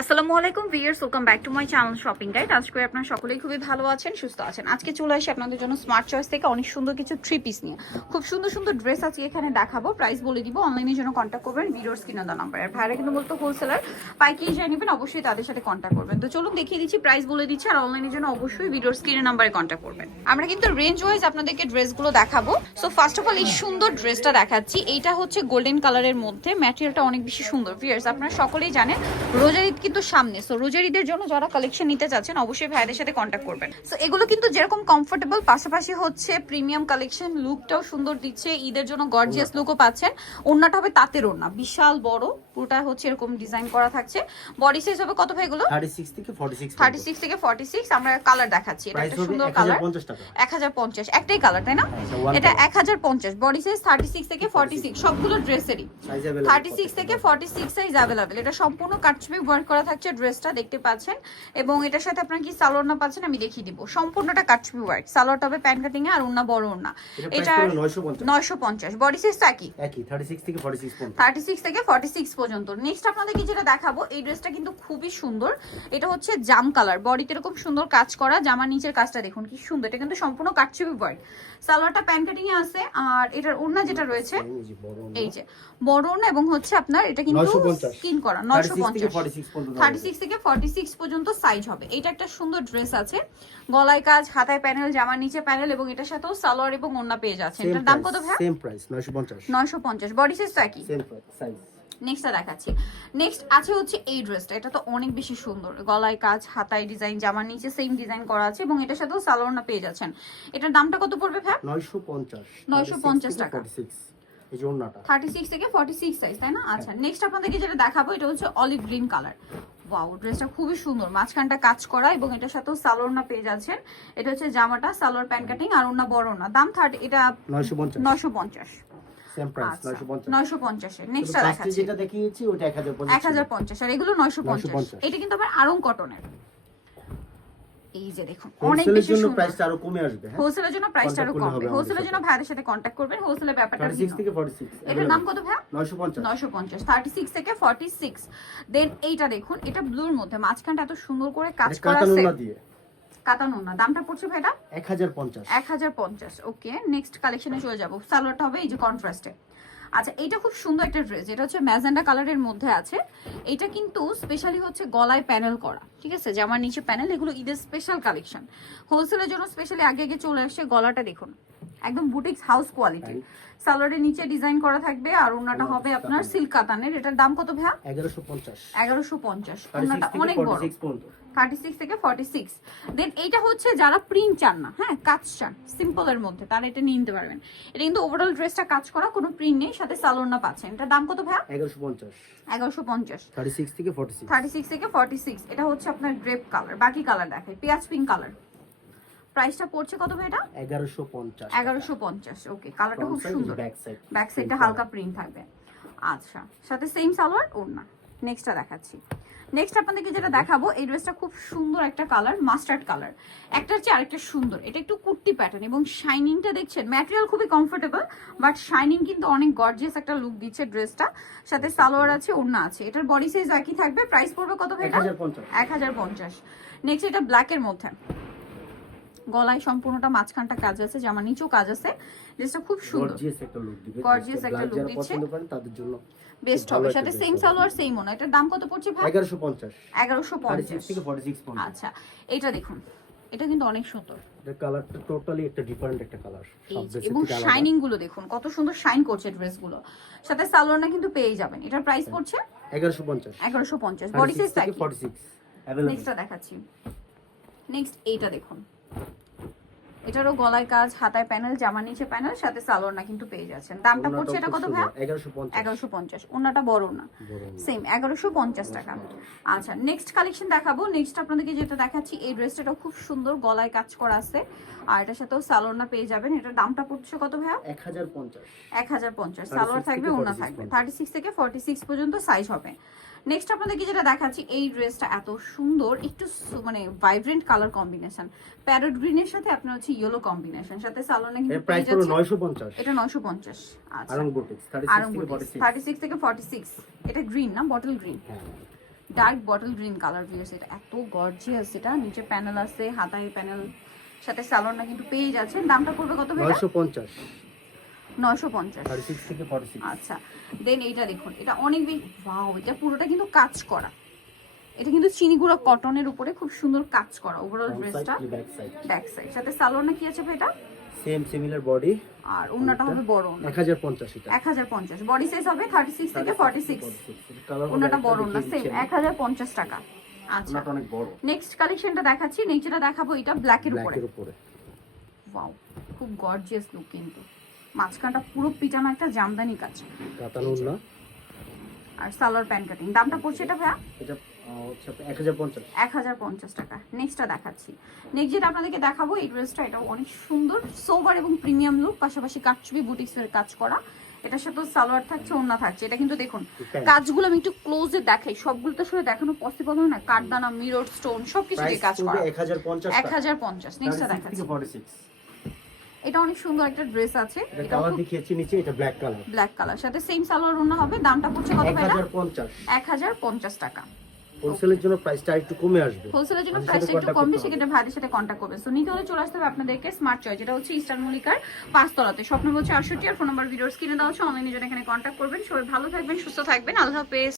আসসালামু আলাইকুম viewers, welcome back to my channel shopping guide. আজ করে আপনারা সকলেই খুবই ভালো আছেন, সুস্থ আছেন। আজকে চলে আসি আপনাদের জন্য স্মার্ট চয়েস থেকে অনেক সুন্দর কিছু থ্রি পিস নিয়ে। খুব সুন্দর সুন্দর ড্রেস আজকে এখানে দেখাবো, প্রাইস বলে দিব। অনলাইনের জন্য কন্ট্যাক্ট করবেন ভিডিওর স্ক্রিনে দেওয়া নাম্বার। আর ভাইরা কিন্তু বলতো হোলসেলার, পাইকারি যাই নেবেন অবশ্যই তাদের সাথে কন্ট্যাক্ট করবেন। তো চলুন দেখিয়ে দিচ্ছি, প্রাইস বলে দিচ্ছি। আর অনলাইনের জন্য অবশ্যই ভিডিওর স্ক্রিনে নাম্বারে কন্ট্যাক্ট করবেন। আমরা কিন্তু রেঞ্জ ওয়াইজ আপনাদেরকে ড্রেসগুলো দেখাবো। সো ফার্স্ট অফ অল এই সুন্দর ড্রেসটা দেখাচ্ছি। এইটা হচ্ছে গোল্ডেন কালারের মধ্যে, ম্যাটেরিয়ালটা অনেক বেশি সুন্দর। ভিউয়ার্স আপনারা সকলেই জানেন রোজার ঈদ কিন্তু সামনে, সো রোজার ঈদের জন্য যারা কালেকশন নিতে চাচ্ছেন অবশ্যই ভাইদের সাথে কন্ট্যাক্ট করবেন। সো এগুলো কিন্তু যেরকম কমফোর্টেবল, পাশাপাশি হচ্ছে প্রিমিয়াম কালেকশন, লুকটাও সুন্দর দিচ্ছে। ঈদের জন্য গর্জিয়াস লুকও পাচ্ছেন। ওড়নাটা হবে তাঁতের ওড়না, বিশাল বড়, পুরোটা হচ্ছে এরকম ডিজাইন করা থাকছে। বডি সাইজ হবে কত ভাই এগুলো? 36 থেকে 46। 36 থেকে 46। আমরা কালার দেখাচ্ছি, এটা একটা সুন্দর কালার। 1050 একটাই কালার, তাই না? এটা 1050। বডি সাইজ 36 থেকে 46, সবগুলো ড্রেসেরই 36 থেকে 46 সাইজ अवेलेबल। এটা সম্পূর্ণ কাটছবি ওয়ার্ক করা থাকছে ড্রেসটা, দেখতে পাচ্ছেন। এবং এটার সাথে আপনারা কি সালোয়ার না পাচ্ছেন আমি দেখিয়ে দিব। সম্পূর্ণটা কাটছবি ওয়ার্ক, সালোয়ারটা হবে প্যান্ট কাটিং এ, আর ওন্না বড় ওন্না। এটা 950। বডি সাইজ একই 36 থেকে 46 পর্যন্ত। 36 থেকে 46 পর্যন্ত। নেক্সট আপনাদেরকে যেটা দেখাবো, এই ড্রেসটা কিন্তু খুবই সুন্দর। এটা হচ্ছে জাম কালার, বডিতে এরকম সুন্দর কাজ করা, জামার নিচের কাজটা দেখুন কি সুন্দর। এটা কিন্তু সম্পূর্ণ কাটছবি ওয়ার্ক, সালোয়ারটা প্যান্ট কাটিং এ আছে। আর এটার ওন্না যেটা রয়েছে এই যে বড় ওন্না, এবং হচ্ছে আপনার এটা কিন্তু স্কিন করা 950। 36 থেকে 46 পর্যন্ত সাইজ হবে। এটা একটা সুন্দর ড্রেস আছে, গলায় কাজ, হাতায় প্যানেল, জামার নিচে প্যানেল, এবং এটার সাথেও সালোয়ার এবং ওন্না পেয়ে যাচ্ছেন। এটার দাম কত ভাই? Same price 950। 950। বডি সাইজ তো একই, সেম সাইজ। নেক্সটটা দেখাচ্ছি। নেক্সট আছে হচ্ছে এই ড্রেসটা, এটা তো অনেক বেশি সুন্দর, গলায় কাজ, হাতায় ডিজাইন, জামার নিচে সেম ডিজাইন করা আছে, এবং এটার সাথেও সালোয়ার না পেয়ে যাচ্ছেন। এটার দামটা কত পড়বে ভাই? 950 টাকা। 36 থেকে 46 সাইজ, তাই না? আচ্ছা, নেক্সট আপনাদেরকে যেটা দেখাবো, এটা হচ্ছে অলিভ গ্রিন কালার। ওয়াও, ড্রেসটা খুবই সুন্দর, মাঝখানটা কাজ করা, এবং এটার সাথেও সালোয়ার না পেয়ে যাচ্ছেন। এটা হচ্ছে জামাটা, সালোয়ার প্যান্ট কাটিং, আর ওন্না বড় না। দাম 30, এটা 950। সেম প্রাইস 950 এর। নেক্সটটা দেখাচ্ছি, যেটা দেখিয়েছি ওটা 1050। 1050, আর এগুলো 950। এটা কিন্তু আবার আরং কটনের। এই যে দেখুন, অনেক বেশি সুন্দর। প্রাইসটা আরো কমে আসবে। হ্যাঁ, হোলসেলের জন্য প্রাইসটা আরো কমবে। হোলসেলের জন্য ভাইদের সাথে কন্টাক্ট করবেন, হোলসেলের ব্যাপারটা 36 থেকে 46। এটার দাম কত ভাই? 950। 36 থেকে 46। দেন এইটা দেখুন, এটা ব্লুর মধ্যে, মাঝখানটা এত সুন্দর করে কাজ করা আছে, কাতানো না। দামটা পড়ছে ভাই এটা 1050। 1050। ওকে, নেক্সট কালেকশনে চলে যাব। সালোয়ারটা হবে এই যে কন্ট্রাস্টে। আচ্ছা, এটা খুব সুন্দর একটা ড্রেস, এটা হচ্ছে ম্যাজেন্ডা কালারের মধ্যে আছে। এটা কিন্তু স্পেশালি হচ্ছে গলায় প্যানেল করা, ঠিক আছে, জামার নিচে প্যানেল। এগুলো ঈদের স্পেশাল কালেকশন, হোলসেলের জন্য স্পেশালি আগে আগে চলে আসছে। গলাটা দেখুন, একদম বুটিক্স হাউস কোয়ালিটি। সালোয়ারের নিচে ডিজাইন করা থাকবে, আর ওন্নাটা হবে আপনার সিল্ক কাতানের। এটার দাম কত ভাই? 1150। 1150। ওন্নাটা অনেক বড়, 36 থেকে 46। দেন এইটা হচ্ছে যারা প্রিন্ট চান না, হ্যাঁ কাজ চান সিম্পলের মধ্যে, তারা এটা নিয়ে নিতে পারবেন। এটা কিন্তু ওভারঅল ড্রেসটা কাজ করা, কোনো প্রিন্ট নেই, সাথে সালোয়ার না পাচ্ছেন। এটার দাম কত ভাই? 1150। 1150। 36 থেকে 46। 36 থেকে 46। এটা হচ্ছে আপনার গ্রেপ কালার, বাকি কালার দেখে পেঁয়াজ পিঙ্ক কালার। প্রাইসটা পড়ছে কত ভাই এটা? 1150। 1150। ওকে, কালারটা খুব সুন্দর, ব্যাক সাইডটা হালকা প্রিন্ট থাকবে। আচ্ছা, সাথে সেম সালোয়ার ওড়না। নেক্সটটা দেখাচ্ছি। নেক্সট আপনাদেরকে যেটা দেখাবো, এই ড্রেসটা খুব সুন্দর একটা কালার, মাস্টার্ড কালার। একটার চেয়ে আরেকটা সুন্দর। এটা একটু কুর্তি প্যাটার্ন, এবং শাইনিংটা দেখছেন, ম্যাটেরিয়াল খুবই কমফোর্টেবল, বাট শাইনিং কিন্তু অনেক গর্জিয়াস একটা লুক দিচ্ছে ড্রেসটা। সাথে সালোয়ার আছে, ওড়না আছে। এটার বডি সাইজ একই থাকবে। প্রাইস পড়বে কত ভাই? 1050। নেক্সট এটা ব্ল্যাকের মধ্যে, গলায় সম্পূর্ণটা মাঝখানটা কাজ আছে, জামা নিচেও কাজ আছে। ড্রেসটা খুব সুন্দর, গর্জিয়াস একটা লুক দিচ্ছে, তাদের জন্য বেস্ট হবে। সাথে সেম সালোয়ার সেম ওনা। এটার দাম কত পড়ছে ভাই? 1150। 1150 থেকে 46 পর্যন্ত। আচ্ছা, এটা দেখুন, এটা কিন্তু অনেক সুন্দর। এর কালারটা টোটালি একটা ডিফারেন্ট একটা কালার, সব ড্রেসের এবং থেকে আলাদা। শাইনিং গুলো দেখুন কত সুন্দর শাইন করছে ড্রেসগুলো। সাথে সালোয়ার না কিন্তু পেয়ে যাবেন। এটার প্রাইস পড়ছে 1150। 1150। Body size 46 available. নেক্সটটা দেখাচ্ছি। নেক্সট এইটা দেখুন, এটারও গলায় কাজ, হাতায় প্যানেল, জামার নিচে প্যানেল, সাথে সালোয়ার না কিন্তু পেয়ে যাচ্ছেন। দামটা পড়ছে এটা কত ভাই? 1150। ওন্নাটা বড় না, সেম 1150 টাকা। আচ্ছা, নেক্সট কালেকশন দেখাবো। নেক্সট আপনাদেরকে যেটা দেখাচ্ছি, এই ড্রেসটা খুব সুন্দর, গলায় কাজ করা আছে, আর এটার সাথেও সালোয়ার না পেয়ে যাবেন। এটার দামটা পড়ছে কত ভাই? 1050। 1050। সালোয়ার থাকবে, ওন্না থাকবে। 36 থেকে 46 পর্যন্ত সাইজ হবে। নেক্সট আপনাদেরকে যেটা দেখাচ্ছি, এই ড্রেসটা এত সুন্দর, একটু মানে ভাইব্রেন্ট কালার কম্বিনেশন, প্যারট গ্রিনের সাথে আপনার হচ্ছে ইয়েলো কম্বিনেশন, সাথে সালোনা কিন্তু প্রাইস হলো 950। এটা 950। আচ্ছা, আরং বুটিক্স 36 থেকে 46। 36 থেকে 46। এটা গ্রিন না, bottle green. Dark bottle green colour viewers, এটা এত গর্জিয়াস। এটা নিচে প্যানেল আছে, হাতায় প্যানেল, সাথে সালোয়ারটা কিন্তু পেয়ে যাচ্ছেন। দামটা পড়বে কত ভাই? 950 950। 36 থেকে 46 আচ্ছা, দেন এইটা দেখুন, এটা অনেক ওয়াও, এটা পুরোটা কিন্তু কাজ করা। এটা কিন্তু চিনিগুড়া কটনের উপরে খুব সুন্দর কাজ করা ওভারঅল ড্রেসটা। ব্যাক সাইড ব্যাক সাইড সাথে সালোয়ার না কি আছে ভাই এটা? Same similar body. আর ওন্নাটা হবে বড়, 1050 এটা 1050। বডি সাইজ হবে 36 থেকে 46। কালার ওন্নাটা বড় না, সেম 1050 টাকা। আচ্ছা, ওনাটা অনেক বড়। নেক্সট কালেকশনটা দেখাচ্ছি। নেক্সটটা দেখাবো এটা ব্ল্যাকের উপরে। ব্ল্যাকের উপরে ওয়াও, খুব গর্জিয়াস লুক কিন্তু। মাঝখানটা পুরো পিটানো একটা জামদানি কাজ, কাতানো না। আর সালোয়ার প্যান্ট কাটিং। দামটা পড়ছে এটা ভাইয়া? এটা হচ্ছে 1050 1050 টাকা। নেক্সটটা দেখাচ্ছি। নেক্সট যেটা আপনাদেরকে দেখাবো, এই ড্রেসটা, এটাও অনেক সুন্দর, সোবার এবং প্রিমিয়াম লুক, পাশাপাশি কাটচুপি বুটিক্সের কাজ করা। এটার সাথে সালোয়ার থাকছে, ওড়না থাকছে। এটা কিন্তু দেখুন কাজগুলো আমি একটু ক্লোজে দেখাই, সবগুলো তো আসলে দেখানো পসিবল হয় না। কাঠদানা, মিরর স্টোন সবকিছু দিয়ে কাজ করা। 1050 1050। নেক্সটটা দেখাচ্ছি। 46 এটা অনেক সুন্দর একটা ড্রেস আছে। এটা এটা কালার দেখিয়েছি নিচে, এটা ব্ল্যাক কালার। ব্ল্যাক কালার সাথে সেম সালোয়ার ওড়না হবে। দামটা পড়ছে কত ভাই? 1050 1050 টাকা। হোলসেলের জন্য প্রাইসটা একটু কমে আসবে। হোলসেলের জন্য আমাদের প্রাইসটা সাথে একটু contact কমবে, করতে সেক্ষেত্রে ভাইদের সাথে কন্ট্যাক্ট করবেন। সো নিতে হলে চলে আসতে হবে আপনাদেরকে স্মার্ট চয়েস, যেটা হচ্ছে ইস্টার্ন মল্লিকার 5 তলাতে। স্বপ্ন বলছে 68 আর ফোন নাম্বার ভিডিওর স্ক্রিনে দেওয়া হচ্ছে। অনলাইনে জন্য এখানে কন্ট্যাক্ট করবেন। সবাই ভালো থাকবেন, সুস্থ থাকবেন। আল্লাহ হাফেজ।